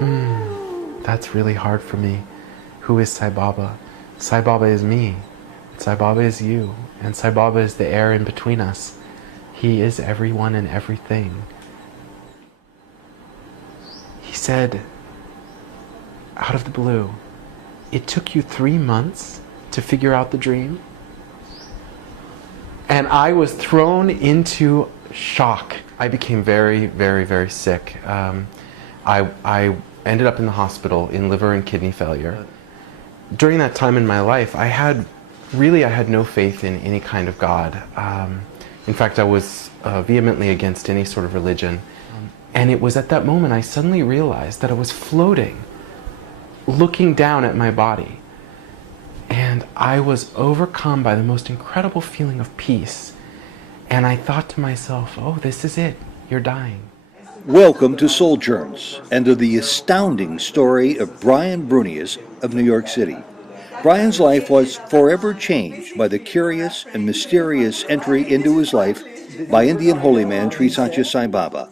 That's really hard for me. Who is Sai Baba? Sai Baba is me. Sai Baba is you. And Sai Baba is the air in between us. He is everyone and everything. He said, out of the blue, it took you 3 months to figure out the dream? And I was thrown into shock. I became very, very, very sick. I ended up in the hospital in liver and kidney failure. During that time in my life, I had no faith in any kind of God. In fact, I was vehemently against any sort of religion. And it was at that moment I suddenly realized that I was floating, looking down at my body. And I was overcome by the most incredible feeling of peace. And I thought to myself, oh, this is it. You're dying. Welcome to Sojourns and to the astounding story of Brayain Brunis of New York City. Bryan's life was forever changed by the curious and mysterious entry into his life by Indian holy man Sri Satya Sai Baba.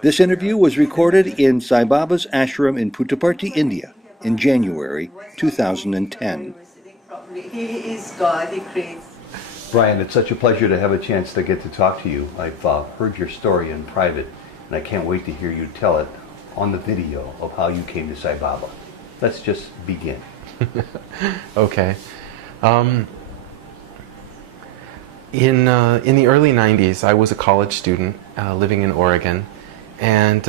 This interview was recorded in Sai Baba's ashram in Puttaparthi, India in January 2010. He is God, He creates. Bryan, it's such a pleasure to have a chance to get to talk to you. I've heard your story in private, and I can't wait to hear you tell it on the video of how you came to Sai Baba. Let's just begin. Okay. In the early 90s, I was a college student living in Oregon, and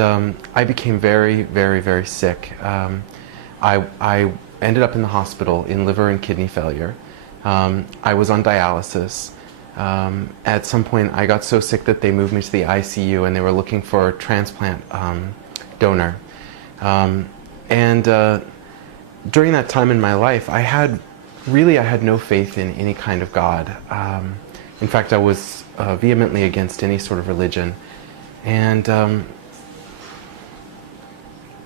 I became very, very, very sick. I ended up in the hospital in liver and kidney failure. I was on dialysis. At some point, I got so sick that they moved me to the ICU, and they were looking for a transplant donor. During that time in my life, I had no faith in any kind of God. In fact, I was vehemently against any sort of religion. And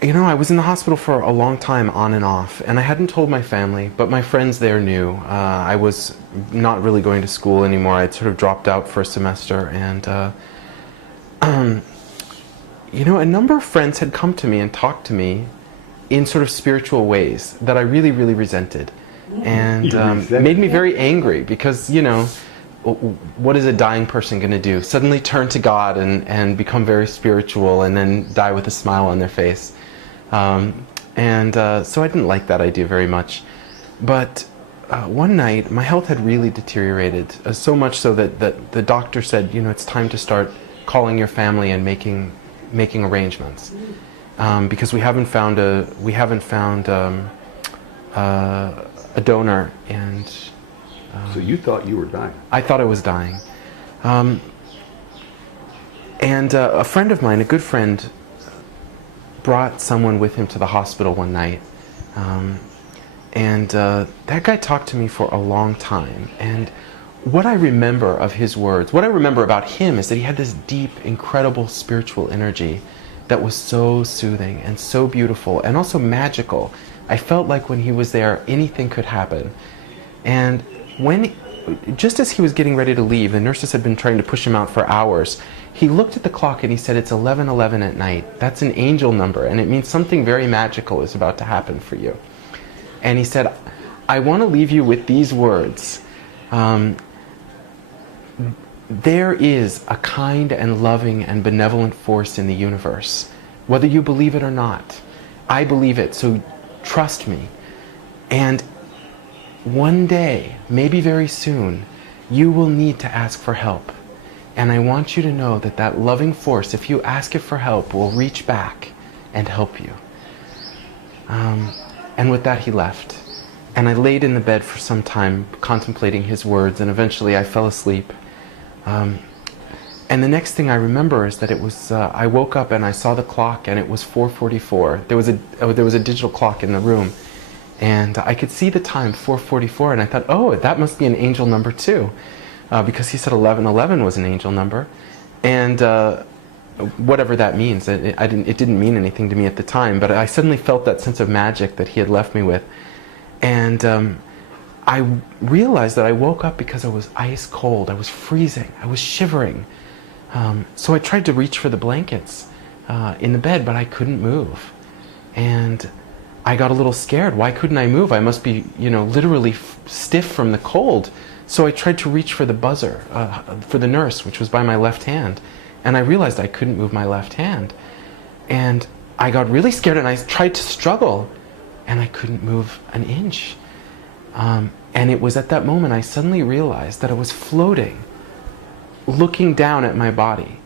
you know, I was in the hospital for a long time, on and off, and I hadn't told my family, but my friends there knew. I was not really going to school anymore. I'd sort of dropped out for a semester, and you know, a number of friends had come to me and talked to me in sort of spiritual ways that I really, really resented, and made me very angry because, you know, what is a dying person going to do? Suddenly turn to God and become very spiritual and then die with a smile on their face. So I didn't like that idea very much. But one night, my health had really deteriorated, so much so that the doctor said, you know, it's time to start calling your family and making arrangements, because we haven't found a donor. And so you thought you were dying? I thought I was dying. A friend of mine, a good friend, brought someone with him to the hospital one night. That guy talked to me for a long time. And what I remember of his words, what I remember about him, is that he had this deep, incredible spiritual energy that was so soothing and so beautiful and also magical. I felt like when he was there, anything could happen. And just as he was getting ready to leave, the nurses had been trying to push him out for hours, he looked at the clock and he said, it's 11:11 at night. That's an angel number, and it means something very magical is about to happen for you. And he said, I want to leave you with these words. There is a kind and loving and benevolent force in the universe, whether you believe it or not. I believe it, so trust me. And one day, maybe very soon, you will need to ask for help. And I want you to know that that loving force, if you ask it for help, will reach back and help you. And with that, he left. And I laid in the bed for some time, contemplating his words, and eventually I fell asleep. And the next thing I remember is that it was, I woke up and I saw the clock, and it was 4:44. There was a digital clock in the room. And I could see the time, 4:44, and I thought, oh, that must be an angel number too, because he said 11:11 was an angel number, and whatever that means, it didn't mean anything to me at the time, but I suddenly felt that sense of magic that he had left me with, and I realized that I woke up because I was ice cold, I was freezing, I was shivering, so I tried to reach for the blankets in the bed, but I couldn't move. And I got a little scared. Why couldn't I move? I must be, literally stiff from the cold. So I tried to reach for the buzzer, for the nurse, which was by my left hand. And I realized I couldn't move my left hand. And I got really scared and I tried to struggle. And I couldn't move an inch. And it was at that moment I suddenly realized that I was floating, looking down at my body.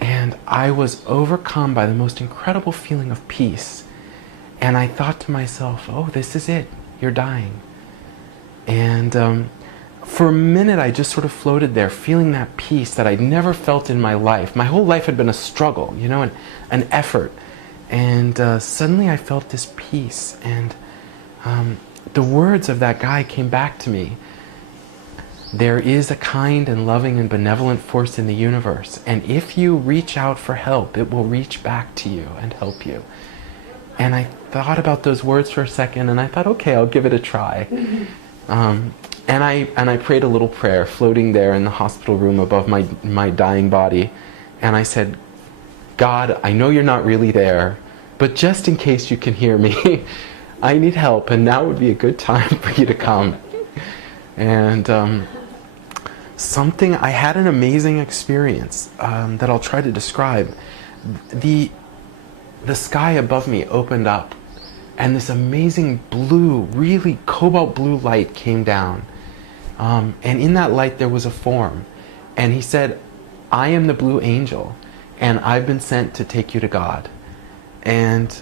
And I was overcome by the most incredible feeling of peace. And I thought to myself, oh, this is it. You're dying. And for a minute, I just sort of floated there, feeling that peace that I'd never felt in my life. My whole life had been a struggle, an effort. And suddenly I felt this peace. And the words of that guy came back to me. There is a kind and loving and benevolent force in the universe, and if you reach out for help, it will reach back to you and help you. And I thought about those words for a second, and I thought, okay, I'll give it a try. And I prayed a little prayer, floating there in the hospital room above my dying body, and I said, God, I know you're not really there, but just in case you can hear me, I need help, and now would be a good time for you to come. And I had an amazing experience that I'll try to describe. The sky above me opened up, and this amazing blue, really cobalt blue light came down. And in that light there was a form. And he said, I am the blue angel, and I've been sent to take you to God. And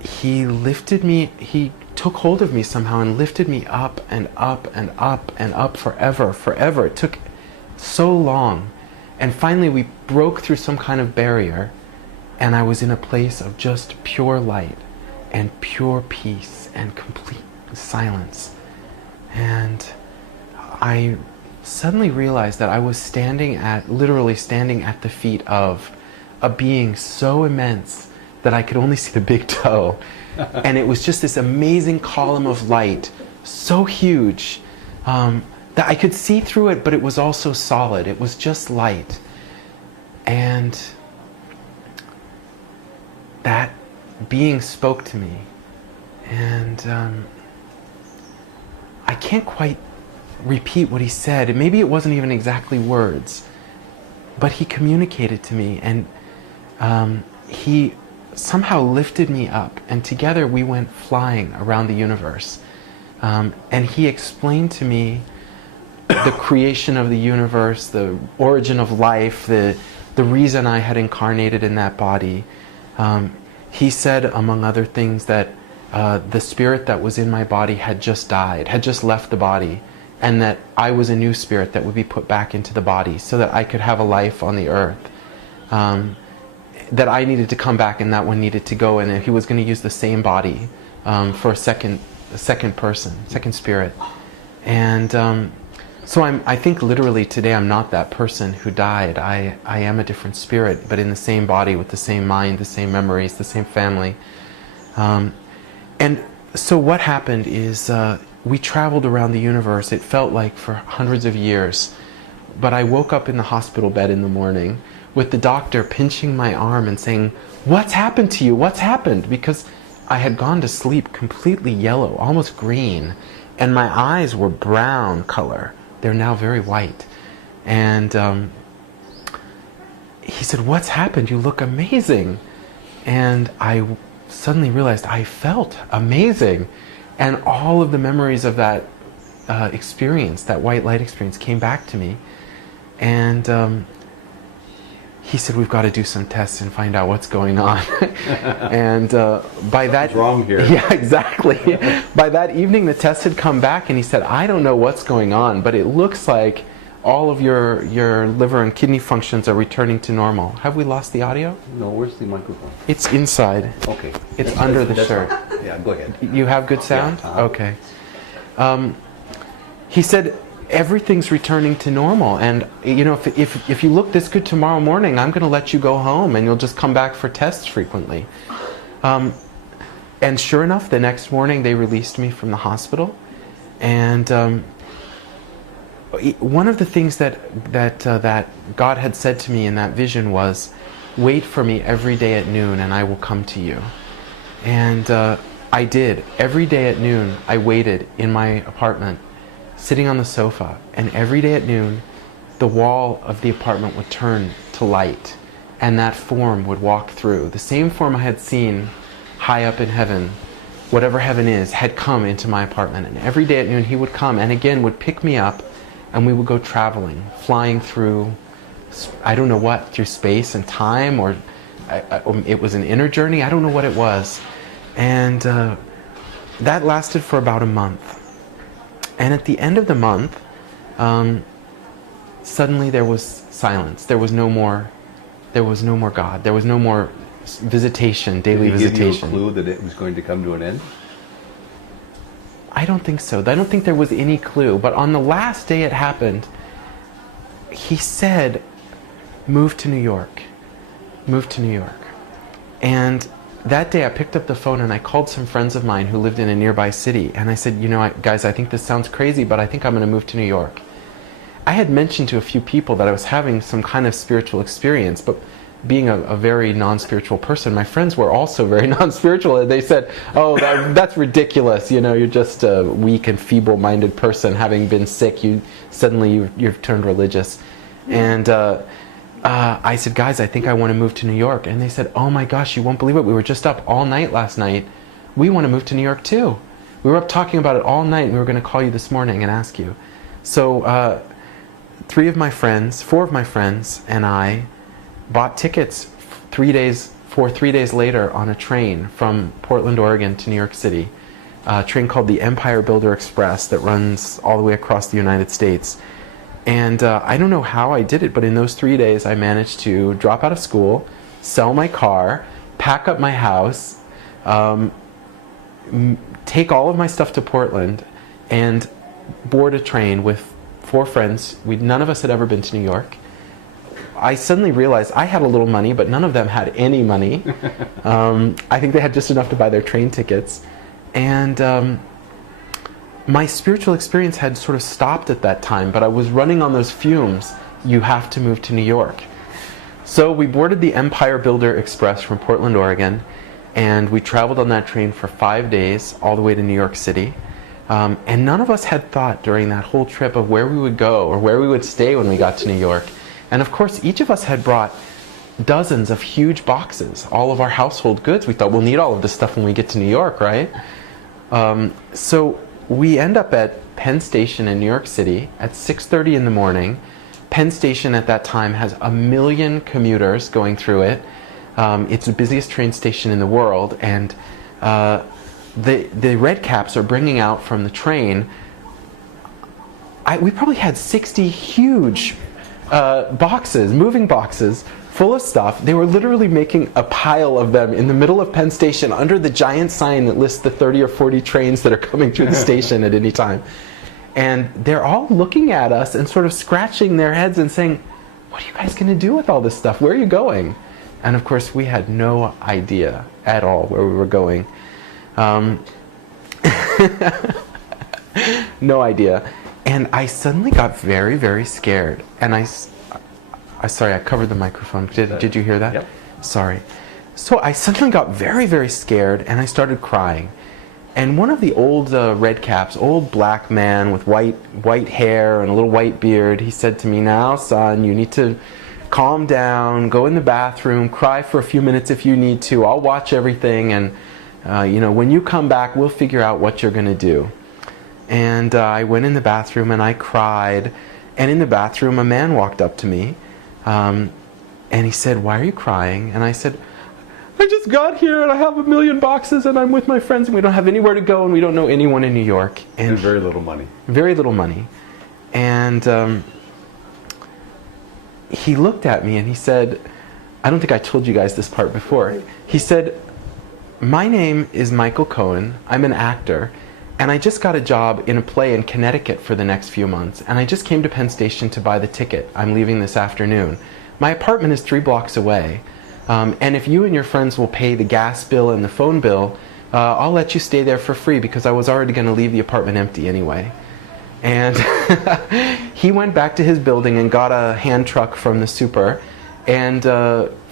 he lifted me, he took hold of me somehow and lifted me up and up and up and up forever. It took so long. And finally we broke through some kind of barrier, and I was in a place of just pure light and pure peace and complete silence. And I suddenly realized that I was literally standing at the feet of a being so immense that I could only see the big toe. And it was just this amazing column of light, so huge, that I could see through it, but it was also solid. It was just light. And that being spoke to me. And I can't quite repeat what he said. Maybe it wasn't even exactly words, but he communicated to me, and he somehow lifted me up, and together we went flying around the universe. And he explained to me the creation of the universe, the origin of life, the reason I had incarnated in that body. He said, among other things, that the spirit that was in my body had just died, had just left the body, and that I was a new spirit that would be put back into the body so that I could have a life on the earth. That I needed to come back and that one needed to go, and he was going to use the same body for a second person, second spirit. And so I think literally today I'm not that person who died. I am a different spirit, but in the same body with the same mind, the same memories, the same family. And so what happened is we traveled around the universe. It felt like for hundreds of years. But I woke up in the hospital bed in the morning with the doctor pinching my arm and saying, "What's happened to you? What's happened?" Because I had gone to sleep completely yellow, almost green, and my eyes were brown color. They're now very white. And he said, "What's happened? You look amazing." And I suddenly realized I felt amazing. And all of the memories of that experience, that white light experience, came back to me. And he said, "We've got to do some tests and find out what's going on." And by that, what's wrong here? Yeah, exactly. By that evening, the test had come back, and he said, "I don't know what's going on, but it looks like all of your liver and kidney functions are returning to normal." Have we lost the audio? No, where's the microphone? It's inside. Okay. It's under the shirt. Fine. Yeah, go ahead. You have good sound? Yeah. Okay. He said, "Everything's returning to normal, and you know, if you look this good tomorrow morning, I'm going to let you go home, and you'll just come back for tests frequently." And sure enough, the next morning they released me from the hospital, and one of the things that God had said to me in that vision was, "Wait for me every day at noon, and I will come to you." And I did. Every day at noon, I waited in my apartment, sitting on the sofa. And every day at noon, the wall of the apartment would turn to light. And that form would walk through. The same form I had seen high up in heaven, whatever heaven is, had come into my apartment. And every day at noon, he would come and again would pick me up, and we would go traveling, flying through, I don't know what, through space and time, or it was an inner journey. I don't know what it was. And that lasted for about a month. And at the end of the month, suddenly there was silence. There was no more God. There was no more visitation, daily visitation. Did he give you a clue that it was going to come to an end? I don't think so. I don't think there was any clue. But on the last day it happened, he said, move to New York. Move to New York. And that day I picked up the phone and I called some friends of mine who lived in a nearby city. And I said, you know, guys, I think this sounds crazy, but I think I'm going to move to New York. I had mentioned to a few people that I was having some kind of spiritual experience, but being a very non-spiritual person, my friends were also very non-spiritual, and they said, oh, that's ridiculous, you know, you're just a weak and feeble-minded person, having been sick, you've turned religious. And I said, guys, I think I want to move to New York. And they said, oh my gosh, you won't believe it, we were just up all night last night, we want to move to New York too. We were up talking about it all night, and we were going to call you this morning and ask you. So 4 of my friends and I bought tickets 3 days later on a train from Portland, Oregon to New York City, a train called the Empire Builder Express that runs all the way across the United States. And I don't know how I did it, but in those 3 days I managed to drop out of school, sell my car, pack up my house, take all of my stuff to Portland, and board a train with 4 friends. None of us had ever been to New York. I suddenly realized I had a little money, but none of them had any money. I think they had just enough to buy their train tickets. And my spiritual experience had sort of stopped at that time, but I was running on those fumes. You have to move to New York. So we boarded the Empire Builder Express from Portland, Oregon, and we traveled on that train for 5 days all the way to New York City. And none of us had thought during that whole trip of where we would go or where we would stay when we got to New York. And of course, each of us had brought dozens of huge boxes, all of our household goods. We thought we'll need all of this stuff when we get to New York, right? So we end up at Penn Station in New York City at 6:30 in the morning. Penn Station at that time has 1 million commuters going through it. It's the busiest train station in the world, and the red caps are bringing out from the train. We probably had 60 huge boxes, moving boxes, full of stuff. They were literally making a pile of them in the middle of Penn Station under the giant sign that lists the 30 or 40 trains that are coming through the station at any time. And they're all looking at us and sort of scratching their heads and saying, what are you guys going to do with all this stuff? Where are you going? And of course, we had no idea at all where we were going. No idea. And I suddenly got very, very scared. And sorry, I covered the microphone. Did you hear that? Yep. Sorry. So I suddenly got very, very scared, and I started crying. And one of the old red caps, old black man with white hair and a little white beard, he said to me, now, son, you need to calm down, go in the bathroom, cry for a few minutes if you need to. I'll watch everything, and when you come back, we'll figure out what you're going to do. And I went in the bathroom and I cried. And in the bathroom, a man walked up to me, and he said, why are you crying? And I said, I just got here and I have 1 million boxes and I'm with my friends and we don't have anywhere to go and we don't know anyone in New York. And very little money. Very little money. And he looked at me and he said, I don't think I told you guys this part before. He said, my name is Michael Cohen. I'm an actor. And I just got a job in a play in Connecticut for the next few months. And I just came to Penn Station to buy the ticket. I'm leaving this afternoon. My apartment is 3 blocks away. And if you and your friends will pay the gas bill and the phone bill, I'll let you stay there for free because I was already going to leave the apartment empty anyway. And he went back to his building and got a hand truck from the super and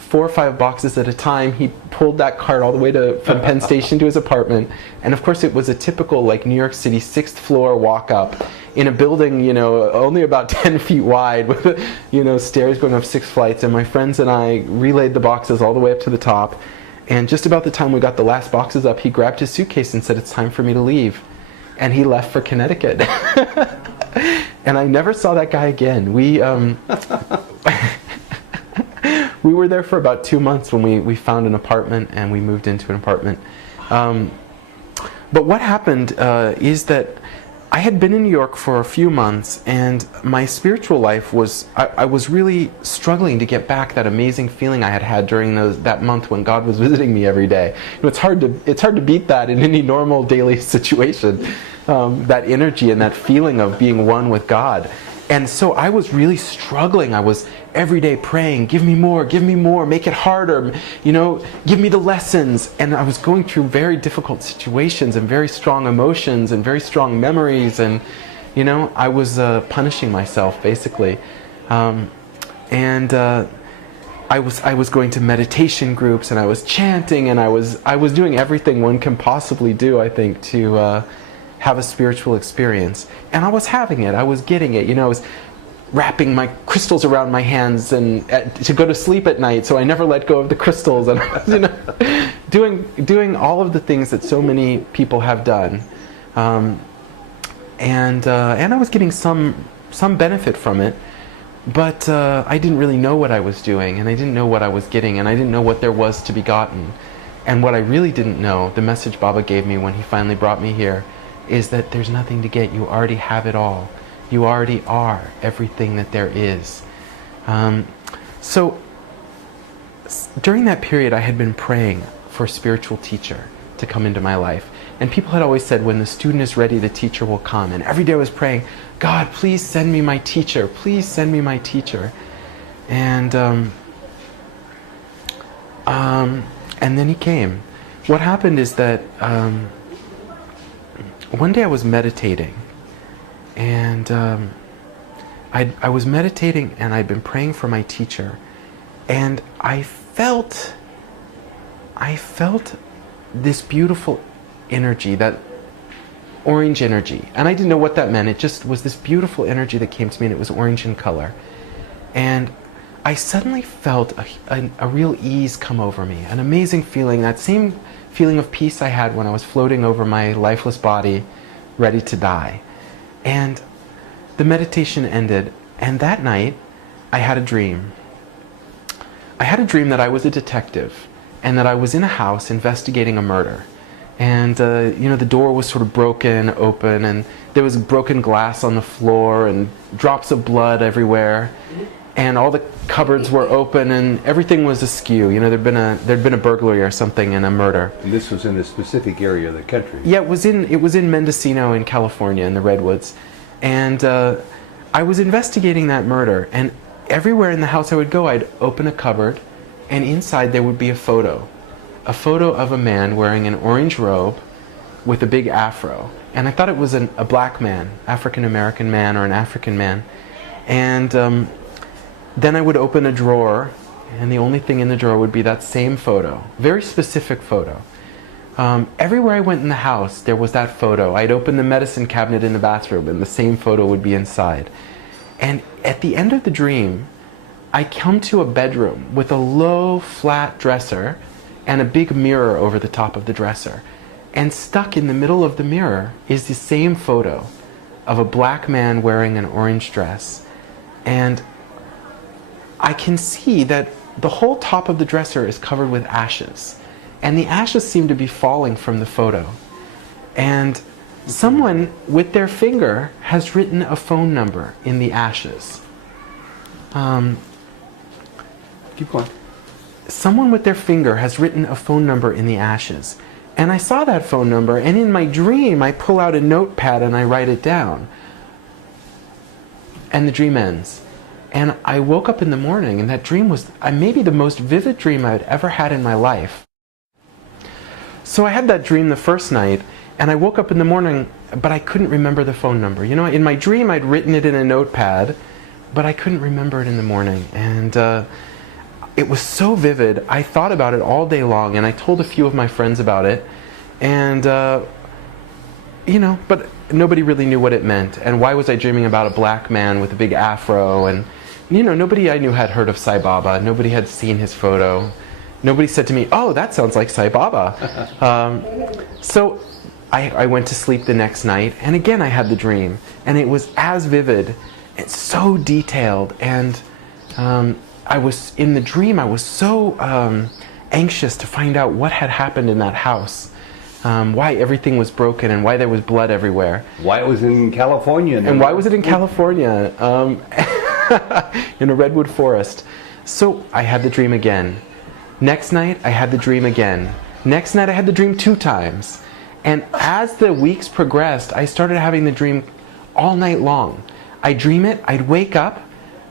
4 or 5 boxes at a time. He pulled that cart all the way from Penn Station to his apartment. And of course it was a typical like New York City 6th floor walk up in a building, you know, only about 10 feet wide with, you know, stairs going up 6 flights. And my friends and I relayed the boxes all the way up to the top. And just about the time we got the last boxes up, he grabbed his suitcase and said, "It's time for me to leave." And he left for Connecticut. And I never saw that guy again. We we were there for about 2 months when we found an apartment and we moved into an apartment. But what happened is that I had been in New York for a few months, and my spiritual life was, I was really struggling to get back that amazing feeling I had had during that month when God was visiting me every day. You know, it's hard to beat that in any normal daily situation, that energy and that feeling of being one with God. And so I was really struggling. I was every day praying, give me more, make it harder, you know, give me the lessons. And I was going through very difficult situations and very strong emotions and very strong memories. And, you know, I was punishing myself, basically. I was going to meditation groups, and I was chanting, and I was doing everything one can possibly do, I think, to have a spiritual experience. And I was having it. I was getting it. You know, I was wrapping my crystals around my hands and to go to sleep at night, so I never let go of the crystals. And I was, you know, doing all of the things that so many people have done. And I was getting some benefit from it, but I didn't really know what I was doing, and I didn't know what I was getting, and I didn't know what there was to be gotten. And what I really didn't know, the message Baba gave me when he finally brought me here, is that there's nothing to get. You already have it all. You already are everything that there is. So during that period, I had been praying for a spiritual teacher to come into my life. And people had always said, when the student is ready, the teacher will come. And every day I was praying, God, please send me my teacher. Please send me my teacher. And then he came. What happened is that one day I was meditating, and I was meditating, and I'd been praying for my teacher, and I felt this beautiful energy, that orange energy, and I didn't know what that meant. It just was this beautiful energy that came to me, and it was orange in color, and I suddenly felt a real ease come over me, an amazing feeling, that same feeling of peace I had when I was floating over my lifeless body, ready to die. And the meditation ended, and that night I had a dream. I had a dream that I was a detective, and that I was in a house investigating a murder. And you know, the door was sort of broken open, and there was broken glass on the floor, and drops of blood everywhere. And all the cupboards were open, and everything was askew. You know, there'd been a burglary or something and a murder. And this was in a specific area of the country. Yeah, it was in Mendocino in California, in the Redwoods, and I was investigating that murder. And everywhere in the house I would go, I'd open a cupboard, and inside there would be a photo of a man wearing an orange robe with a big afro. And I thought it was a black man, African American man, or an African man, and then I would open a drawer, and the only thing in the drawer would be that same photo, very specific photo. Everywhere I went in the house, there was that photo. I'd open the medicine cabinet in the bathroom, and the same photo would be inside. And at the end of the dream, I come to a bedroom with a low, flat dresser and a big mirror over the top of the dresser. And stuck in the middle of the mirror is the same photo of a black man wearing an orange dress. And I can see that the whole top of the dresser is covered with ashes, and the ashes seem to be falling from the photo. And someone with their finger has written a phone number in the ashes. Keep going. Someone with their finger has written a phone number in the ashes. And I saw that phone number, and in my dream I pull out a notepad and I write it down. And the dream ends. And I woke up in the morning, and that dream was maybe the most vivid dream I had ever had in my life. So I had that dream the first night, and I woke up in the morning, but I couldn't remember the phone number. You know, in my dream I'd written it in a notepad, but I couldn't remember it in the morning. And it was so vivid. I thought about it all day long, and I told a few of my friends about it, and but nobody really knew what it meant. And why was I dreaming about a black man with a big afro? And nobody I knew had heard of Sai Baba. Nobody had seen his photo. Nobody said to me, "Oh, that sounds like Sai Baba." So I went to sleep the next night, and again I had the dream, and it was as vivid. It's so detailed, and I was in the dream. I was so anxious to find out what had happened in that house, why everything was broken, and why there was blood everywhere. Why it was in California. And why was it in California, in a redwood forest? So I had the dream again. Next night, I had the dream again. Next night, I had the dream 2 times. And as the weeks progressed, I started having the dream all night long. I'd dream it, I'd wake up,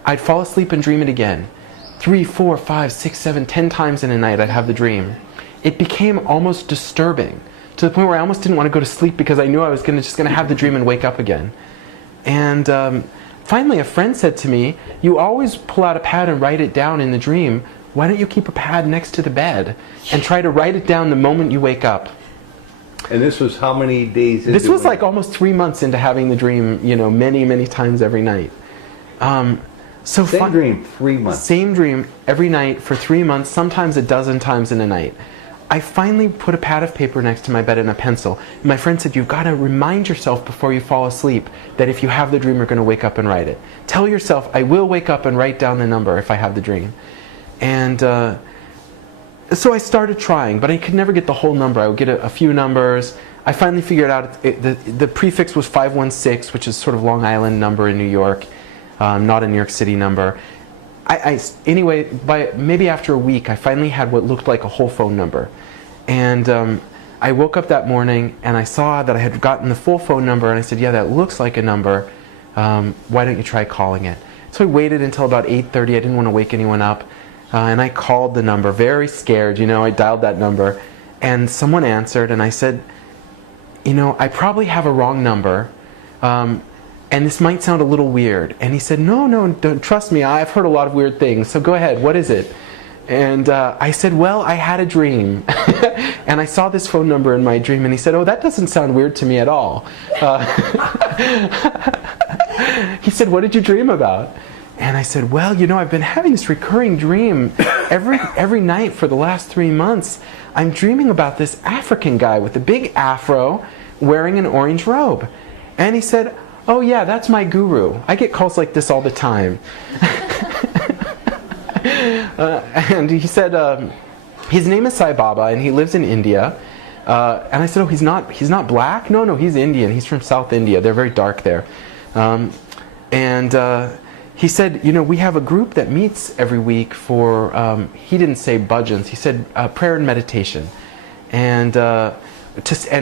I'd fall asleep and dream it again. 3, 4, 5, 6, 7, 10 times in a night I'd have the dream. It became almost disturbing, to the point where I almost didn't want to go to sleep because I knew I was just going to have the dream and wake up again. And finally a friend said to me, "You always pull out a pad and write it down in the dream. Why don't you keep a pad next to the bed and try to write it down the moment you wake up?" And this was how many days into This was it? like almost 3 months into having the dream, many, many times every night. Same dream, 3 months. Same dream every night for 3 months, sometimes a dozen times in a night. I finally put a pad of paper next to my bed and a pencil. And my friend said, "You've got to remind yourself before you fall asleep that if you have the dream, you're going to wake up and write it. Tell yourself, I will wake up and write down the number if I have the dream." And so I started trying, but I could never get the whole number. I would get a few numbers. I finally figured out the prefix was 516, which is sort of Long Island number in New York, not a New York City number. Anyway, by maybe after a week, I finally had what looked like a whole phone number. And I woke up that morning and I saw that I had gotten the full phone number, and I said, "Yeah, that looks like a number. Why don't you try calling it?" So I waited until about 8:30. I didn't want to wake anyone up. And I called the number, very scared. I dialed that number, and someone answered, and I said, "I probably have a wrong number, and this might sound a little weird." And he said, "No, don't, trust me, I've heard a lot of weird things, so go ahead, what is it?" And I said, "Well, I had a dream, and I saw this phone number in my dream." And he said, "Oh, that doesn't sound weird to me at all." He said, "What did you dream about?" And I said, "Well, I've been having this recurring dream every night for the last 3 months. I'm dreaming about this African guy with a big afro wearing an orange robe." And he said, "Oh yeah, that's my guru. I get calls like this all the time." And he said, his name is Sai Baba, and he lives in India. And I said, "Oh, he's not black? No, he's Indian. He's from South India. They're very dark there." He said, "We have a group that meets every week for," he didn't say bhajans, he said prayer and meditation. And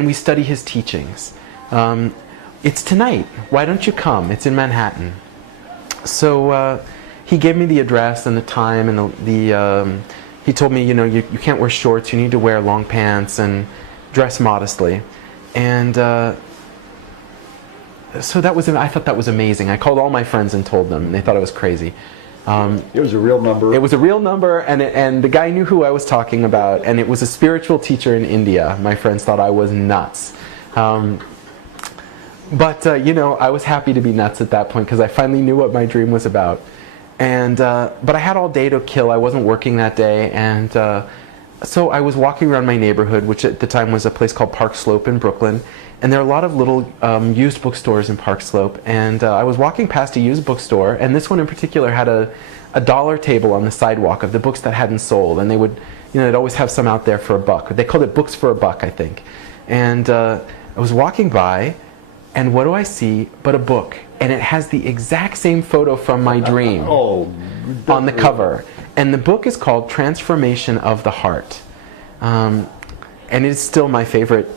we study his teachings. It's tonight. Why don't you come? It's in Manhattan. So he gave me the address and the time, and he told me, you can't wear shorts, you need to wear long pants and dress modestly. And so I thought that was amazing. I called all my friends and told them, and they thought I was crazy. It was a real number. It was a real number, and the guy knew who I was talking about, and it was a spiritual teacher in India. My friends thought I was nuts. But I was happy to be nuts at that point because I finally knew what my dream was about. And but I had all day to kill. I wasn't working that day, and so I was walking around my neighborhood, which at the time was a place called Park Slope in Brooklyn. And there are a lot of little used bookstores in Park Slope. And I was walking past a used bookstore, and this one in particular had a dollar table on the sidewalk of the books that hadn't sold. And they would, they'd always have some out there for $1. They called it Books for $1, I think. And I was walking by, and what do I see but a book? And it has the exact same photo from my dream on the cover. And the book is called Transformation of the Heart. And it's still my favorite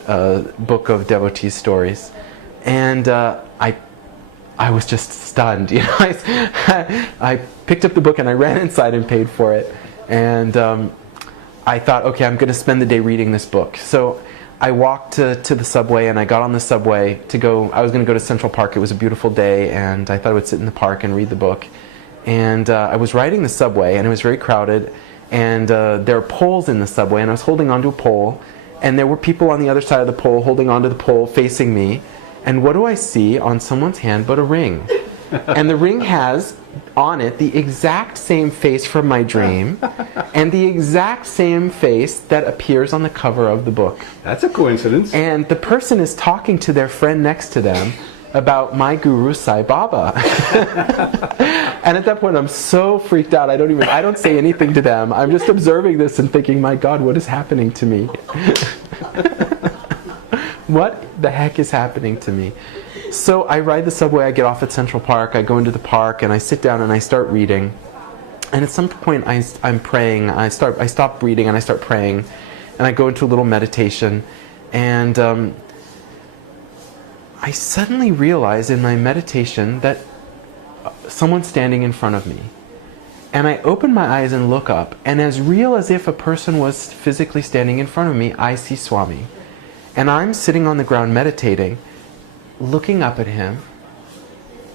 book of devotee stories. And I was just stunned. I picked up the book and I ran inside and paid for it. And I thought, okay, I'm going to spend the day reading this book. So I walked to the subway, and I got on the subway to go. I was going to go to Central Park. It was a beautiful day, and I thought I would sit in the park and read the book. And I was riding the subway, and it was very crowded. and there are poles in the subway, and I was holding onto a pole, and there were people on the other side of the pole holding onto the pole facing me, and what do I see on someone's hand but a ring? And the ring has on it the exact same face from my dream and the exact same face that appears on the cover of the book. That's a coincidence. And the person is talking to their friend next to them about my guru Sai Baba. And at that point I'm so freaked out, I don't say anything to them. I'm just observing this and thinking, my God, what is happening to me? What the heck is happening to me? So I ride the subway, I get off at Central Park, I go into the park, and I sit down and I start reading. And at some point I'm praying, I stop reading and I start praying, and I go into a little meditation, and I suddenly realize in my meditation that someone's standing in front of me. And I open my eyes and look up, and as real as if a person was physically standing in front of me, I see Swami. And I'm sitting on the ground meditating, looking up at him,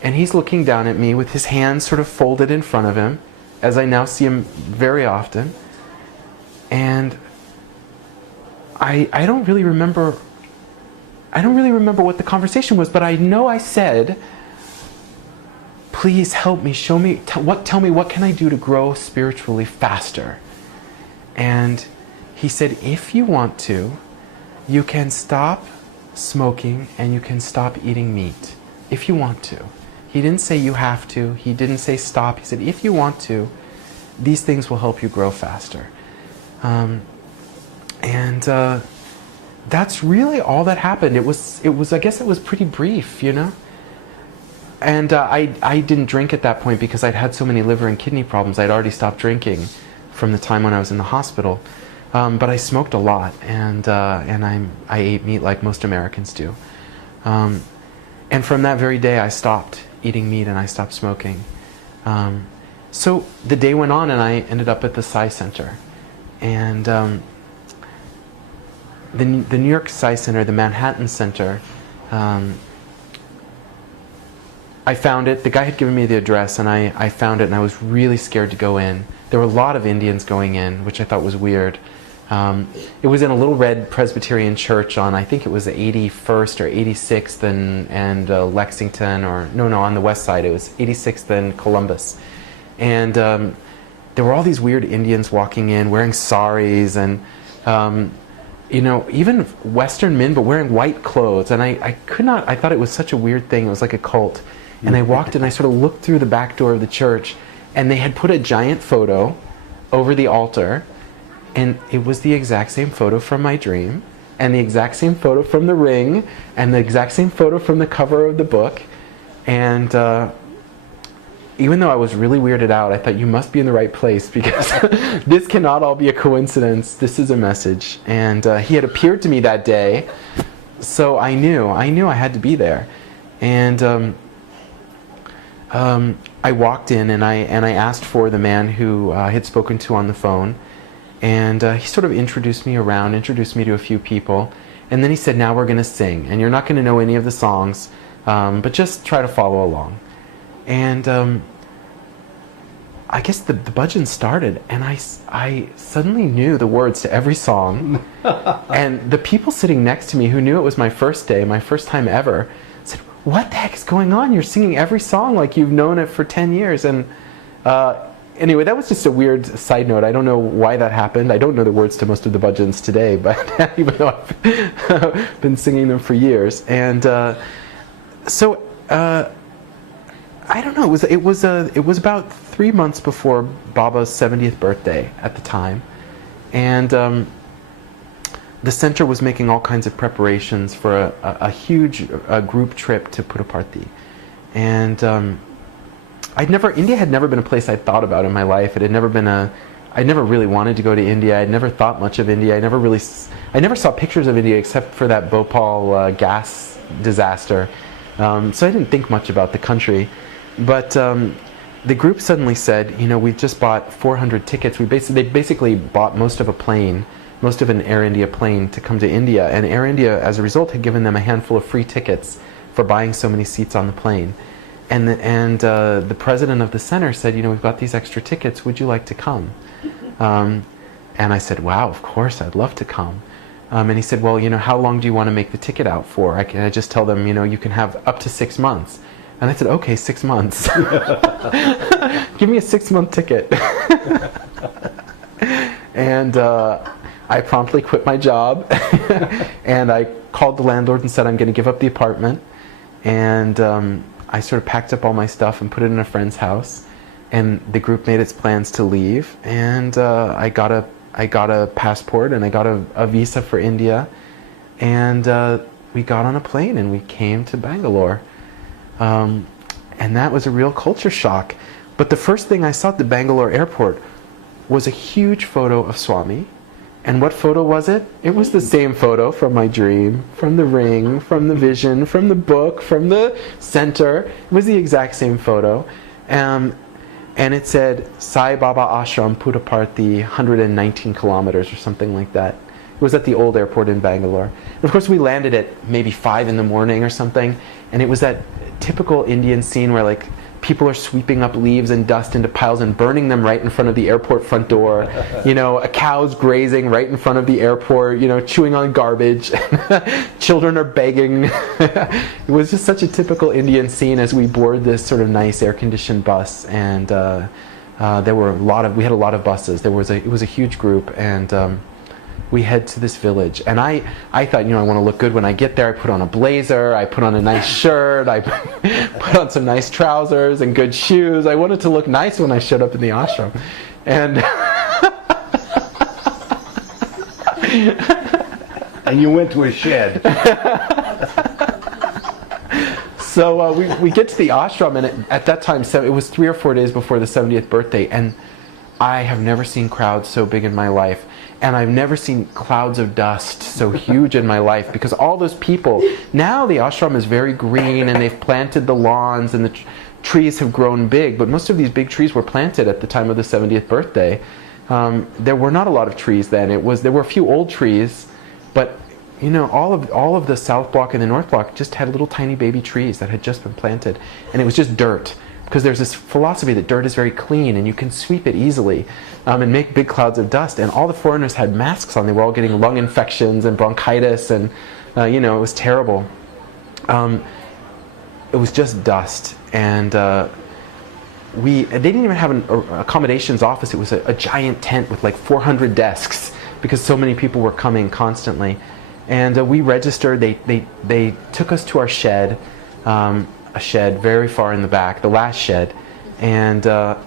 and he's looking down at me with his hands sort of folded in front of him, as I now see him very often. And I don't really remember what the conversation was, but I know I said, please help me, show me, tell me what can I do to grow spiritually faster? And he said, if you want to, you can stop smoking and you can stop eating meat, if you want to. He didn't say you have to, he didn't say stop, he said if you want to, these things will help you grow faster. That's really all that happened. It was I guess it was pretty brief, you know? And I didn't drink at that point because I'd had so many liver and kidney problems. I'd already stopped drinking from the time when I was in the hospital. But I smoked a lot, and I ate meat like most Americans do. And from that very day, I stopped eating meat and I stopped smoking. So the day went on, and I ended up at the Sai Center. And the New York Sai Center, the Manhattan Center, I found it. The guy had given me the address, and I found it, and I was really scared to go in. There were a lot of Indians going in, which I thought was weird. It was in a little red Presbyterian church on, I think it was 81st or 86th and Lexington, or no, on the west side. It was 86th and Columbus. And there were all these weird Indians walking in wearing saris and, you know, even Western men, but wearing white clothes. And I thought it was such a weird thing. It was like a cult. And I walked and I sort of looked through the back door of the church, and they had put a giant photo over the altar. And it was the exact same photo from my dream, and the exact same photo from the ring, and the exact same photo from the cover of the book. And even though I was really weirded out, I thought, you must be in the right place, because this cannot all be a coincidence. This is a message. And he had appeared to me that day, so I knew I had to be there. And I walked in, and I asked for the man who I had spoken to on the phone. And he sort of introduced me around, introduced me to a few people. And then he said, now we're going to sing. And you're not going to know any of the songs, but just try to follow along. And I guess the bhajan started, and I suddenly knew the words to every song. And the people sitting next to me, who knew it was my first day, my first time ever, said, what the heck is going on? You're singing every song like you've known it for 10 years. And anyway, that was just a weird side note. I don't know why that happened. I don't know the words to most of the bhajans today, but even though I've been singing them for years. And so I don't know. It was about 3 months before Baba's 70th birthday at the time, and the center was making all kinds of preparations for a huge group trip to Puttaparthi, and India had never been a place I'd thought about in my life. It had never been I never really wanted to go to India. I'd never thought much of India. I never saw pictures of India except for that Bhopal gas disaster. So I didn't think much about the country. But the group suddenly said, you know, we've just bought 400 tickets. They basically bought most of an Air India plane to come to India. And Air India, as a result, had given them a handful of free tickets for buying so many seats on the plane. And the president of the center said, you know, we've got these extra tickets, would you like to come? And I said, wow, of course, I'd love to come. And he said, well, how long do you want to make the ticket out for? I just tell them, you can have up to 6 months. And I said, okay, 6 months. Give me a 6-month ticket. And I promptly quit my job. And I called the landlord and said, I'm going to give up the apartment. And I sort of packed up all my stuff and put it in a friend's house. And the group made its plans to leave. And I got a passport and I got a visa for India. And we got on a plane and we came to Bangalore. And that was a real culture shock. But the first thing I saw at the Bangalore airport was a huge photo of Swami. And what photo was it? It was the same photo from my dream, from the ring, from the vision, from the book, from the center. It was the exact same photo. And it said, Sai Baba Ashram, Puttaparthi, 119 kilometers or something like that. It was at the old airport in Bangalore. And of course we landed at maybe 5 in the morning or something. And it was that typical Indian scene where like people are sweeping up leaves and dust into piles and burning them right in front of the airport front door. A cow's grazing right in front of the airport, chewing on garbage. Children are begging. It was just such a typical Indian scene as we board this sort of nice air-conditioned bus. And we had a lot of buses. It was a huge group, and we head to this village. And I thought, I want to look good when I get there. I put on a blazer, I put on a nice shirt, I put on some nice trousers and good shoes. I wanted to look nice when I showed up in the ashram. And and you went to a shed. So we get to the ashram, and at that time, it was 3 or 4 days before the 70th birthday, and I have never seen crowds so big in my life. And I've never seen clouds of dust so huge in my life, because all those people, now the ashram is very green and they've planted the lawns and the trees have grown big, but most of these big trees were planted at the time of the 70th birthday. There were not a lot of trees then. There were a few old trees, but all of the South Block and the North Block just had little tiny baby trees that had just been planted, and it was just dirt. Because there's this philosophy that dirt is very clean and you can sweep it easily and make big clouds of dust. And all the foreigners had masks on. They were all getting lung infections and bronchitis, and it was terrible. It was just dust. And they didn't even have an accommodations office. It was a giant tent with like 400 desks because so many people were coming constantly. And we registered. They took us to our shed. A shed very far in the back, the last shed, and that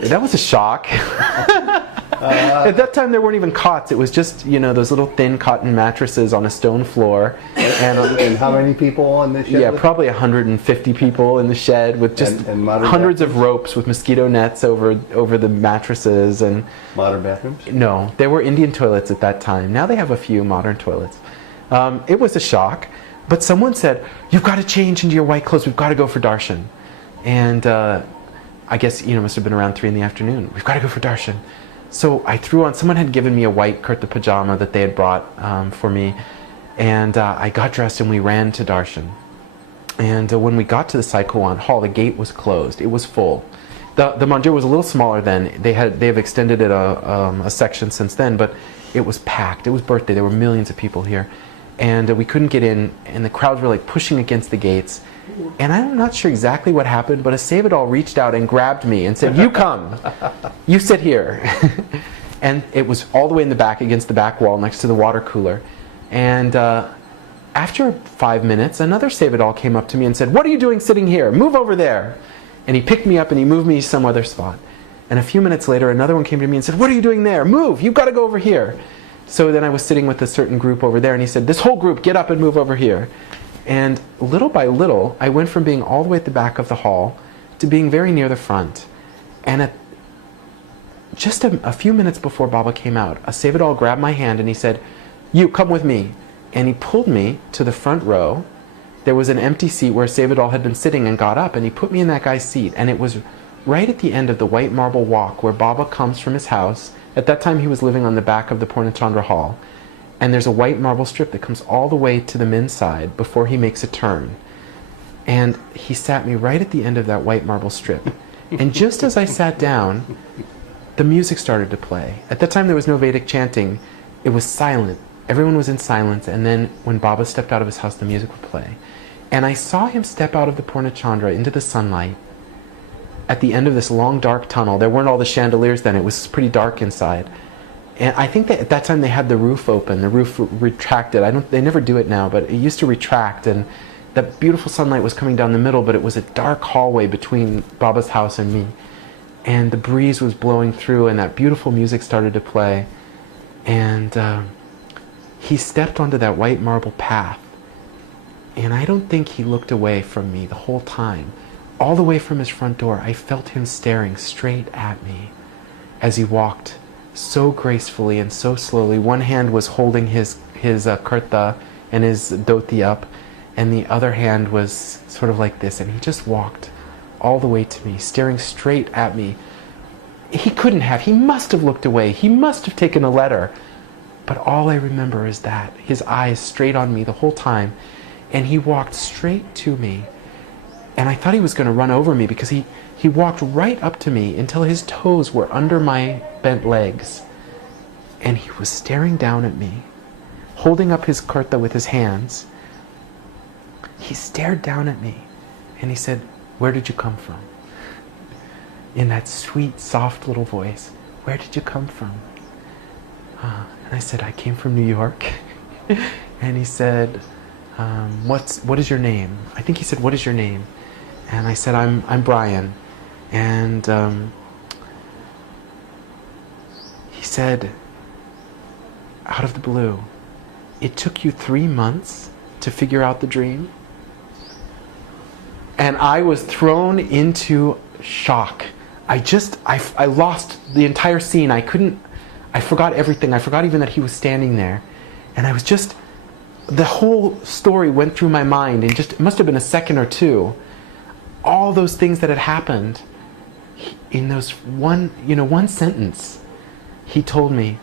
was a shock. At that time there weren't even cots. It was just those little thin cotton mattresses on a stone floor. And how many people in the shed? Yeah, probably 150 people in the shed with just and hundreds of ropes with mosquito nets over the mattresses. And modern bathrooms? No, there were Indian toilets at that time. Now they have a few modern toilets. It was a shock. But someone said, you've got to change into your white clothes. We've got to go for darshan. And I guess, it must have been around 3 in the afternoon. We've got to go for darshan. So I threw on, someone had given me a white kurta pajama that they had brought for me. And I got dressed and we ran to darshan. And when we got to the Sai Kuan hall, the gate was closed. It was full. The mandir was a little smaller then. They have extended it a section since then, but it was packed. It was birthday. There were millions of people here. And we couldn't get in, and the crowds were like pushing against the gates. And I'm not sure exactly what happened, but a Sevadal reached out and grabbed me and said, you come, you sit here. And it was all the way in the back against the back wall next to the water cooler. And after 5 minutes, another Sevadal came up to me and said, what are you doing sitting here? Move over there. And he picked me up and he moved me to some other spot. And a few minutes later, another one came to me and said, what are you doing there? Move, you've got to go over here. So then I was sitting with a certain group over there, and he said, this whole group, get up and move over here. And little by little, I went from being all the way at the back of the hall to being very near the front. And just a few minutes before Baba came out, a Sevadal grabbed my hand and he said, you, come with me. And he pulled me to the front row. There was an empty seat where Sevadal had been sitting, and got up, and he put me in that guy's seat. And it was right at the end of the white marble walk where Baba comes from his house. At that time he was living on the back of the Purnachandra Hall, and there's a white marble strip that comes all the way to the men's side before he makes a turn. And he sat me right at the end of that white marble strip. And just as I sat down, the music started to play. At that time there was no Vedic chanting. It was silent. Everyone was in silence, and then when Baba stepped out of his house, the music would play. And I saw him step out of the Purnachandra into the sunlight at the end of this long dark tunnel. There weren't all the chandeliers then, it was pretty dark inside. And I think that at that time they had the roof open, the roof retracted. They never do it now, but it used to retract, and that beautiful sunlight was coming down the middle, but it was a dark hallway between Baba's house and me. And the breeze was blowing through, and that beautiful music started to play. And he stepped onto that white marble path. And I don't think he looked away from me the whole time. All the way from his front door, I felt him staring straight at me as he walked so gracefully and so slowly. One hand was holding his kurta and his dhoti up, and the other hand was sort of like this, and he just walked all the way to me, staring straight at me. He must have looked away, he must have taken a letter, but all I remember is that, his eyes straight on me the whole time, and he walked straight to me, and I thought he was going to run over me, because he walked right up to me until his toes were under my bent legs, and he was staring down at me, holding up his kurta with his hands. He stared down at me, and he said, "Where did you come from?" In that sweet, soft little voice, "Where did you come from?" And I said, "I came from New York." And he said, what is your name? I think he said, "What is your name?" And I said, I'm Bryan. And he said, out of the blue, "It took you 3 months to figure out the dream?" And I was thrown into shock. I lost the entire scene. I forgot everything. I forgot even that he was standing there. And I was just, the whole story went through my mind, and it must have been a second or two. All those things that had happened, in those one sentence, he told me,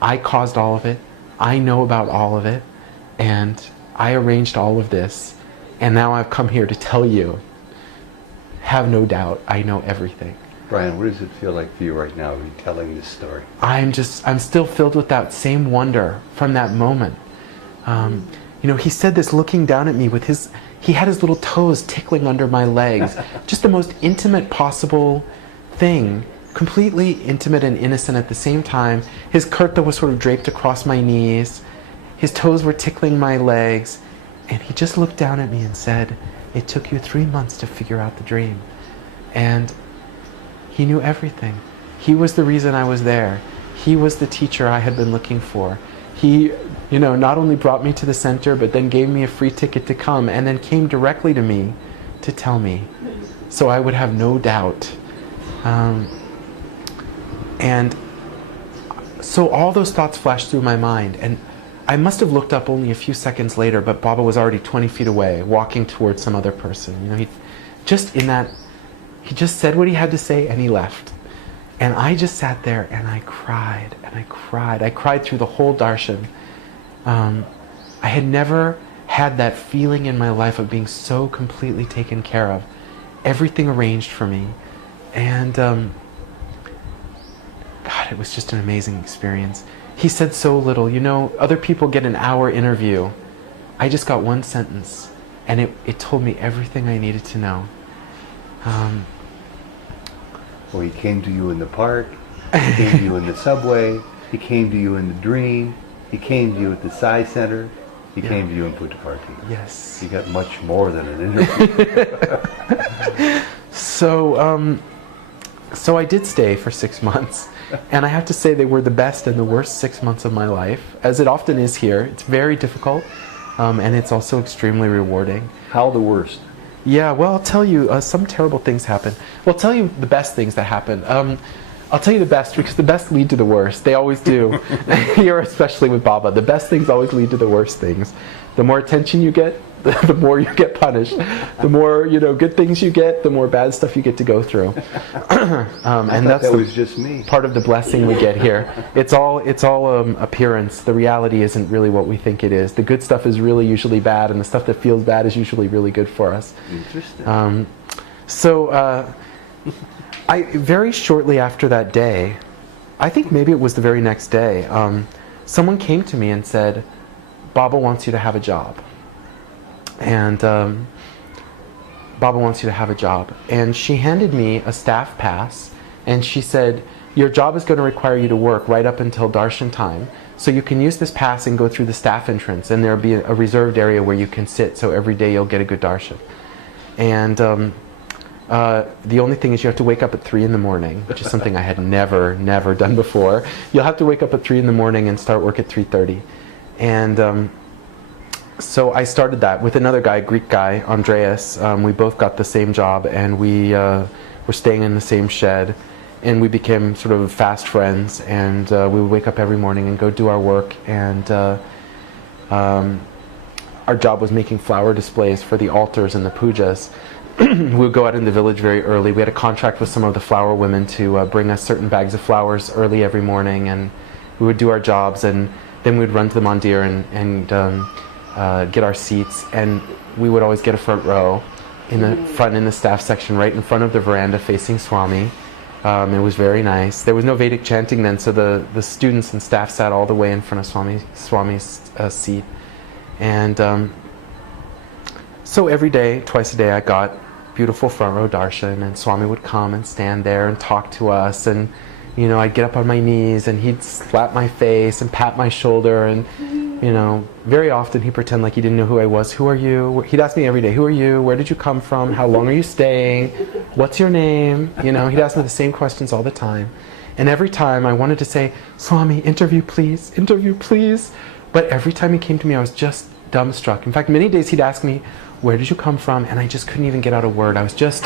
"I caused all of it, I know about all of it, and I arranged all of this, and now I've come here to tell you, have no doubt, I know everything." Bryan, what does it feel like for you right now retelling this story? I'm still filled with that same wonder from that moment. He said this looking down at me with he had his little toes tickling under my legs. Just the most intimate possible thing. Completely intimate and innocent at the same time. His kurta was sort of draped across my knees. His toes were tickling my legs. And he just looked down at me and said, "It took you 3 months to figure out the dream." And he knew everything. He was the reason I was there. He was the teacher I had been looking for. He, not only brought me to the center, but then gave me a free ticket to come, and then came directly to me to tell me, so I would have no doubt. And so all those thoughts flashed through my mind, and I must have looked up only a few seconds later, but Baba was already 20 feet away, walking towards some other person. He just said what he had to say, and he left. And I just sat there, and I cried, and I cried. I cried through the whole darshan. I had never had that feeling in my life of being so completely taken care of. Everything arranged for me. And God, it was just an amazing experience. He said so little. Other people get an hour interview. I just got one sentence, and it told me everything I needed to know. Well, he came to you in the park, he came to you in the subway, he came to you in the dream, he came to you at the Sai Center, he came to you in Puttaparthi. Yes. You got much more than an interview. So I did stay for 6 months, and I have to say they were the best and the worst 6 months of my life, as it often is here. It's very difficult, and it's also extremely rewarding. How the worst? Yeah, well, I'll tell you, some terrible things happen. Well, I'll tell you the best things that happen. I'll tell you the best, because the best lead to the worst. They always do. Here, especially with Baba, the best things always lead to the worst things. The more attention you get, the more you get punished. The more good things you get, the more bad stuff you get to go through. And that was just me. Part of the blessing we get here. It's all appearance. The reality isn't really what we think it is. The good stuff is really usually bad, and the stuff that feels bad is usually really good for us. Interesting. Very shortly after that day, I think maybe it was the very next day, someone came to me and said, Baba wants you to have a job. And Baba wants you to have a job. And she handed me a staff pass, and she said, your job is going to require you to work right up until darshan time. So you can use this pass and go through the staff entrance, and there'll be a reserved area where you can sit, so every day you'll get a good darshan. And the only thing is you have to wake up at 3 in the morning, which is something I had never done before. You'll have to wake up at 3 in the morning and start work at 3:30. And so I started that with another guy, Greek guy, Andreas. We both got the same job, and we were staying in the same shed. And we became sort of fast friends, and we would wake up every morning and go do our work. And our job was making flower displays for the altars and the pujas. We would go out in the village very early. We had a contract with some of the flower women to bring us certain bags of flowers early every morning, and we would do our jobs, and then we would run to the mandir and get our seats. And we would always get a front row in the front, in the staff section, right in front of the veranda facing Swami. It was very nice. There was no Vedic chanting then, so the students and staff sat all the way in front of Swami's seat. And so every day, twice a day, I got beautiful front row darshan, and Swami would come and stand there and talk to us, and you know, I'd get up on my knees and he'd slap my face and pat my shoulder, and you know, very often he'd pretend like he didn't know who I was. Who are you? He'd ask me every day, who are you? Where did you come from? How long are you staying? What's your name? You know, he'd ask me the same questions all the time. And every time I wanted to say, Swami, interview please, interview please. But every time he came to me, I was just dumbstruck. In fact, many days he'd ask me, where did you come from? And I just couldn't even get out a word. I was just,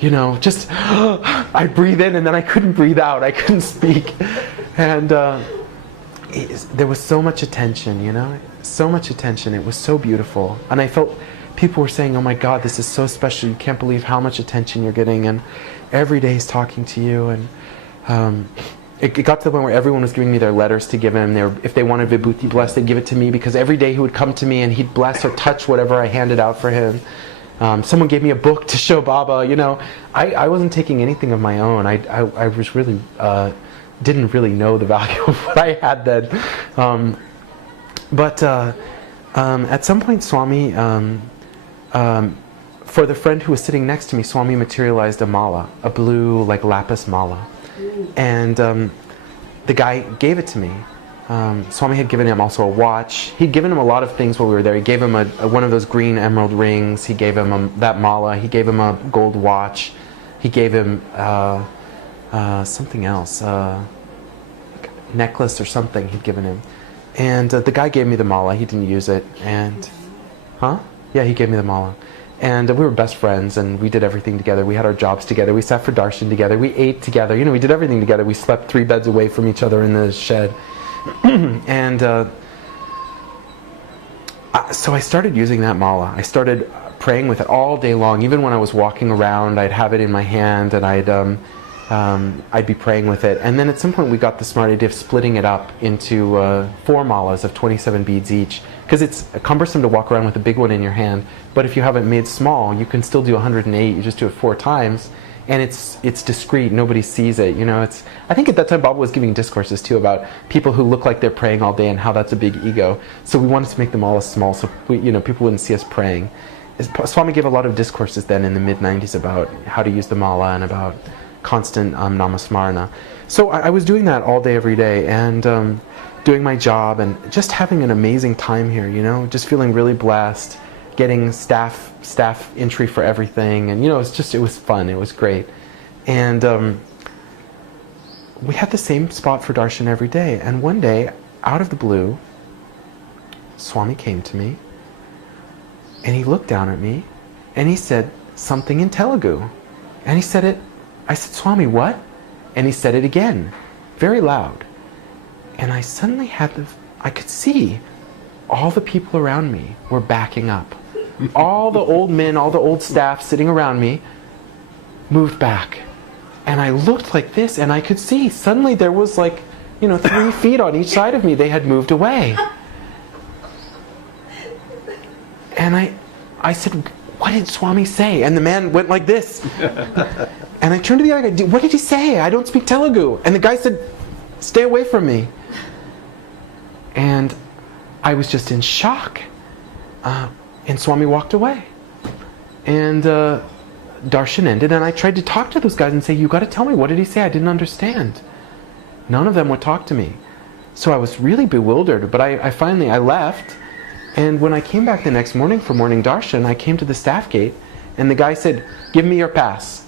you know, just, I'd breathe in and then I couldn't breathe out. I couldn't speak. And there was so much attention, you know, so much attention. It was so beautiful. And I felt people were saying, oh my God, this is so special. You can't believe how much attention you're getting. And every day he's talking to you. And it got to the point where everyone was giving me their letters to give him. If they wanted vibhuti blessed, they'd give it to me, because every day he would come to me and he'd bless or touch whatever I handed out for him. Someone gave me a book to show Baba. You know, I wasn't taking anything of my own. I was really didn't really know the value of what I had then. But at some point, Swami, for the friend who was sitting next to me, Swami materialized a mala, a blue like lapis mala. And the guy gave it to me. Swami had given him also a watch. He'd given him a lot of things while we were there. He gave him one of those green emerald rings. He gave him that mala. He gave him a gold watch. He gave him something else, necklace or something he'd given him. And the guy gave me the mala. He didn't use it. And yeah, he gave me the mala. And we were best friends, and we did everything together. We had our jobs together. We sat for darshan together. We ate together. You know, we did everything together. We slept 3 beds away from each other in the shed. And so I started using that mala. I started praying with it all day long. Even when I was walking around, I'd have it in my hand, and I'd be praying with it. And then at some point we got the smart idea of splitting it up into 4 malas of 27 beads each, because it's cumbersome to walk around with a big one in your hand. But if you have it made small, you can still do 108. You just do it 4 times, and it's discreet. Nobody sees it. You know, I think at that time Baba was giving discourses too about people who look like they're praying all day and how that's a big ego. So we wanted to make the mala small, so people wouldn't see us praying. Swami gave a lot of discourses then in the mid-90s about how to use the mala and about constant namasmarana. So I was doing that all day, every day, and doing my job and just having an amazing time here, you know, just feeling really blessed, getting staff entry for everything, and you know, it was fun, it was great. And we had the same spot for darshan every day, and one day, out of the blue, Swami came to me, and he looked down at me, and he said something in Telugu, and he said it. I said, Swami, what? And he said it again, very loud. And I suddenly I could see all the people around me were backing up. All the old men, all the old staff sitting around me moved back. And I looked like this, and I could see, suddenly there was like, you know, 3 feet on each side of me. They had moved away. And I said, what did Swami say? And the man went like this. And I turned to the other guy, what did he say? I don't speak Telugu. And the guy said, stay away from me. And I was just in shock. And Swami walked away. And darshan ended, and I tried to talk to those guys and say, you got to tell me, what did he say? I didn't understand. None of them would talk to me. So I was really bewildered, but I finally left. And when I came back the next morning for morning darshan, I came to the staff gate, and the guy said, give me your pass.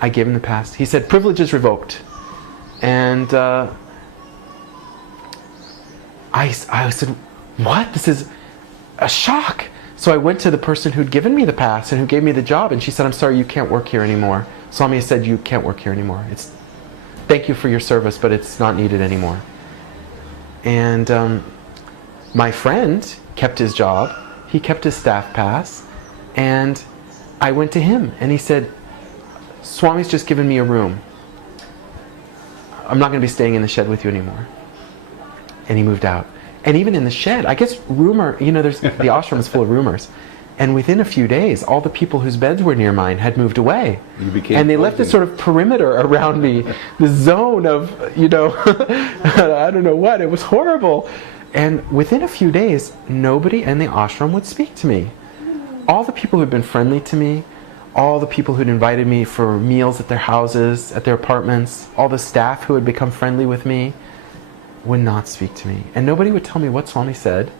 I gave him the pass. He said, privilege is revoked. And I said, what? This is a shock. So I went to the person who'd given me the pass and who gave me the job, and she said, I'm sorry, you can't work here anymore. Swami said, you can't work here anymore. Thank you for your service, but it's not needed anymore. And my friend kept his job. He kept his staff pass. And I went to him, and he said, Swami's just given me a room. I'm not going to be staying in the shed with you anymore. And he moved out. And even in the shed, I guess rumor, there's the ashram is full of rumors. And within a few days, all the people whose beds were near mine had moved away. And they left this sort of perimeter around me, the zone of, I don't know what, it was horrible. And within a few days, nobody in the ashram would speak to me. All the people who'd been friendly to me, all the people who'd invited me for meals at their houses, at their apartments, all the staff who had become friendly with me, would not speak to me. And nobody would tell me what Swami said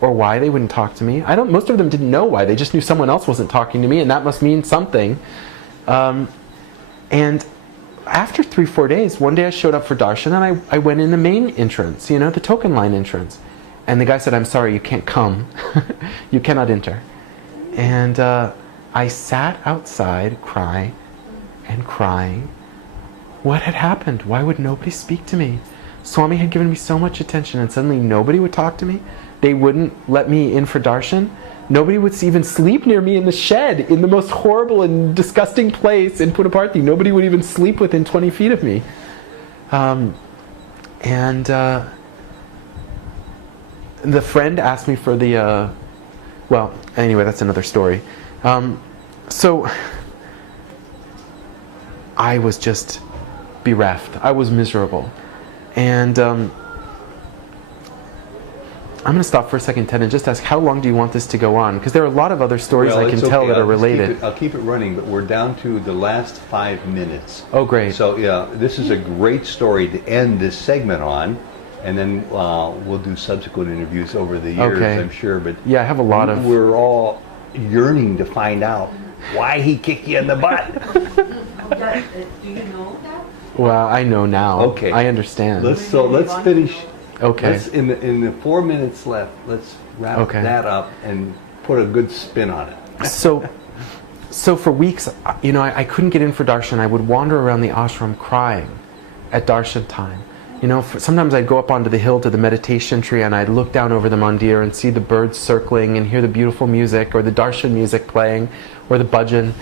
or why they wouldn't talk to me. Most of them didn't know why. They just knew someone else wasn't talking to me, and that must mean something. And after 3-4 days, one day I showed up for darshan, and I went in the main entrance, the token line entrance. And the guy said, I'm sorry, you can't come. You cannot enter. And I sat outside crying. What had happened? Why would nobody speak to me? Swami had given me so much attention, and suddenly nobody would talk to me. They wouldn't let me in for darshan. Nobody would even sleep near me in the shed, in the most horrible and disgusting place in Puttaparthi. Nobody would even sleep within 20 feet of me. The friend asked me for the... well, anyway, that's another story. So I was just bereft. I was miserable. And I'm going to stop for a second, Ted, and just ask, how long do you want this to go on? Because there are a lot of other stories I can tell that are related. I'll keep it running, but we're down to the last 5 minutes. Oh, great. So, yeah, this is a great story to end this segment on, and then we'll do subsequent interviews over the years, I'm sure. But yeah, I have a lot of... We're all yearning to find out why he kicked you in the butt. Do you know that? Well, I know now. Okay. I understand. Let's finish. Okay. In the 4 minutes left, let's wrap that up and put a good spin on it. So for weeks, I couldn't get in for darshan. I would wander around the ashram crying at darshan time. Sometimes I'd go up onto the hill to the meditation tree, and I'd look down over the mandir and see the birds circling and hear the beautiful music or the darshan music playing or the bhajan,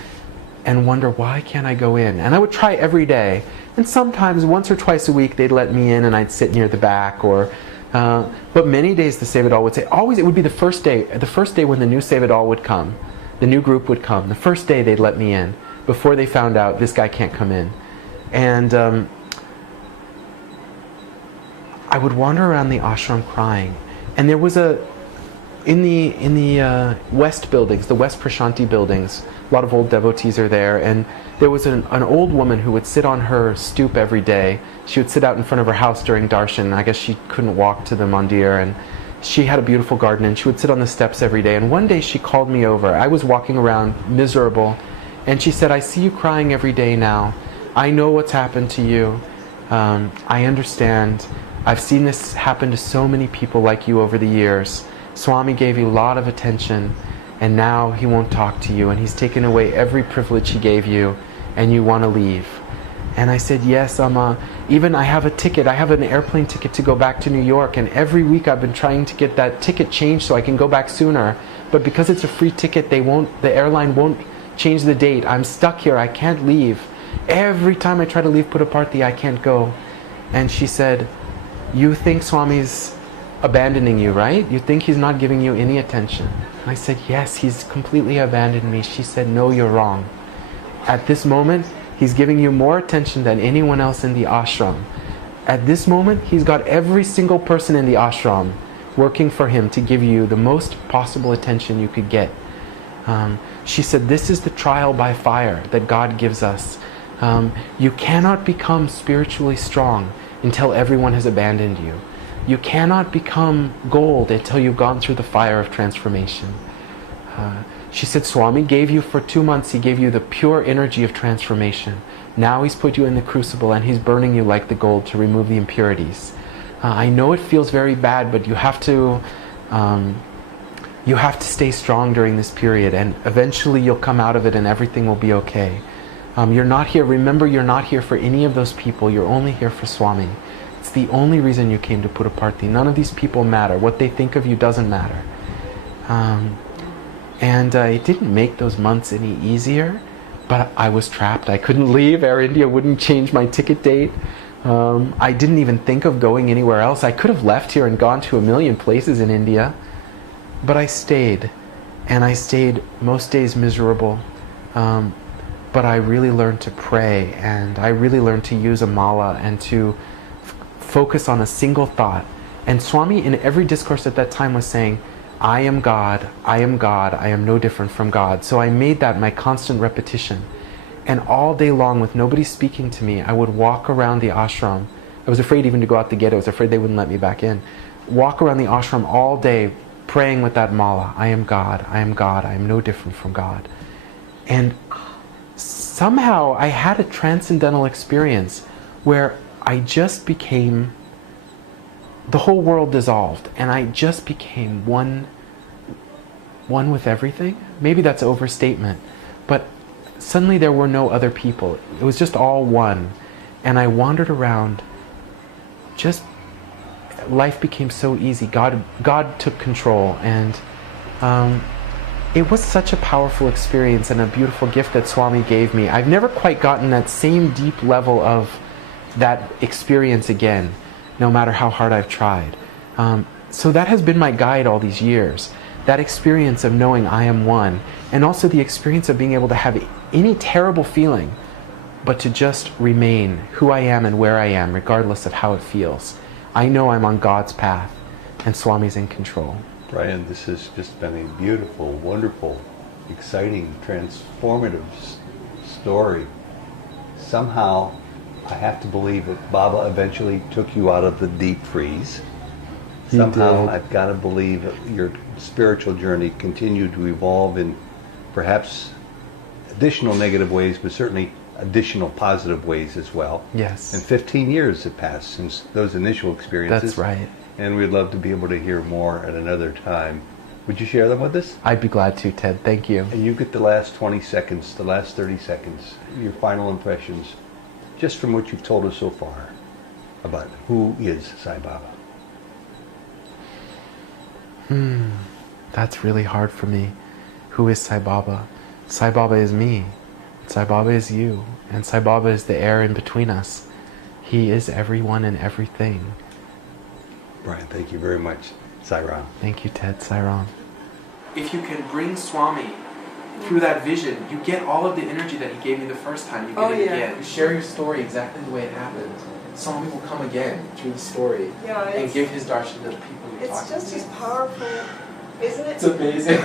and wonder, why can't I go in? And I would try every day. And sometimes once or twice a week they'd let me in, and I'd sit near the back. But many days the Sevadal would say, always it would be the first day when the new Sevadal would come, the new group would come. The first day they'd let me in, before they found out this guy can't come in. And I would wander around the ashram crying. And there was in the west buildings, the West Prashanti buildings, a lot of old devotees are there, and there was an old woman who would sit on her stoop every day. She would sit out in front of her house during darshan. I guess she couldn't walk to the mandir, and she had a beautiful garden, and she would sit on the steps every day. And one day she called me over. I was walking around miserable, and she said, I see you crying every day now. I know what's happened to you. I understand. I've seen this happen to so many people like you over the years. Swami gave you a lot of attention, and now he won't talk to you, and he's taken away every privilege he gave you, and you want to leave. And I said, yes, Amma. Even I have a ticket. I have an airplane ticket to go back to New York, and every week I've been trying to get that ticket changed so I can go back sooner. But because it's a free ticket, the airline won't change the date. I'm stuck here. I can't leave. Every time I try to leave Puttaparthi, I can't go. And she said, you think Swami's abandoning you, right? You think he's not giving you any attention. And I said, yes, he's completely abandoned me. She said, no, you're wrong. At this moment, he's giving you more attention than anyone else in the ashram. At this moment, he's got every single person in the ashram working for him to give you the most possible attention you could get. She said, this is the trial by fire that God gives us. You cannot become spiritually strong until everyone has abandoned you. You cannot become gold until you've gone through the fire of transformation. She said, Swami gave you for 2 months, he gave you the pure energy of transformation. Now he's put you in the crucible and he's burning you like the gold to remove the impurities. I know it feels very bad, but you have to stay strong during this period, and eventually you'll come out of it and everything will be okay. You're not here, remember, you're not here for any of those people, you're only here for Swami. It's the only reason you came to Puttaparthi. None of these people matter. What they think of you doesn't matter. It didn't make those months any easier, but I was trapped. I couldn't leave. Air India wouldn't change my ticket date. I didn't even think of going anywhere else. I could have left here and gone to a million places in India, but I stayed. And I stayed most days miserable. But I really learned to pray, and I really learned to use a mala and to focus on a single thought. And Swami in every discourse at that time was saying, I am God, I am God, I am no different from God. So I made that my constant repetition. And all day long, with nobody speaking to me, I would walk around the ashram. I was afraid even to go out the gate. I was afraid they wouldn't let me back in. Walk around the ashram all day praying with that mala. I am God, I am God, I am no different from God. And somehow I had a transcendental experience where I just became, the whole world dissolved, and I just became one with everything. Maybe that's overstatement, but suddenly there were no other people. It was just all one. And I wandered around, just, life became so easy. God took control, and it was such a powerful experience and a beautiful gift that Swami gave me. I've never quite gotten that same deep level of that experience again, no matter how hard I've tried. So that has been my guide all these years. That experience of knowing I am one, and also the experience of being able to have any terrible feeling, but to just remain who I am and where I am, regardless of how it feels. I know I'm on God's path, and Swami's in control. Bryan, this has just been a beautiful, wonderful, exciting, transformative story. Somehow, I have to believe that Baba eventually took you out of the deep freeze. Somehow, I've got to believe that your spiritual journey continued to evolve in perhaps additional negative ways, but certainly additional positive ways as well. Yes. And 15 years have passed since those initial experiences. That's right. And we'd love to be able to hear more at another time. Would you share them with us? I'd be glad to, Ted. Thank you. And you get the last 20 seconds, the last 30 seconds, your final impressions, just from what you've told us so far about who is Sai Baba. That's really hard for me. Who is Sai Baba? Sai Baba is me. Sai Baba is you. And Sai Baba is the air in between us. He is everyone and everything. Bryan, thank you very much. Sai Ram. Thank you, Ted. Sai Ram. If you can bring Swami through that vision, you get all of the energy that he gave you the first time. You get it again. You share your story exactly the way it happened. Swami will come again through the story and give his darshan to the people you're talking to. It's just as powerful, isn't it? It's amazing.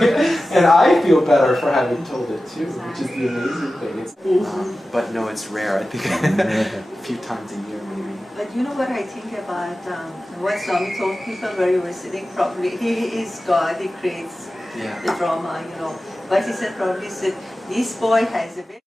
And I feel better for having told it too, which is the amazing thing. But no, it's rare. I think a few times a year maybe. But you know what I think about what Swami told people where he was sitting properly? He is God, he creates the drama, you know. But he said, probably said, this boy has a very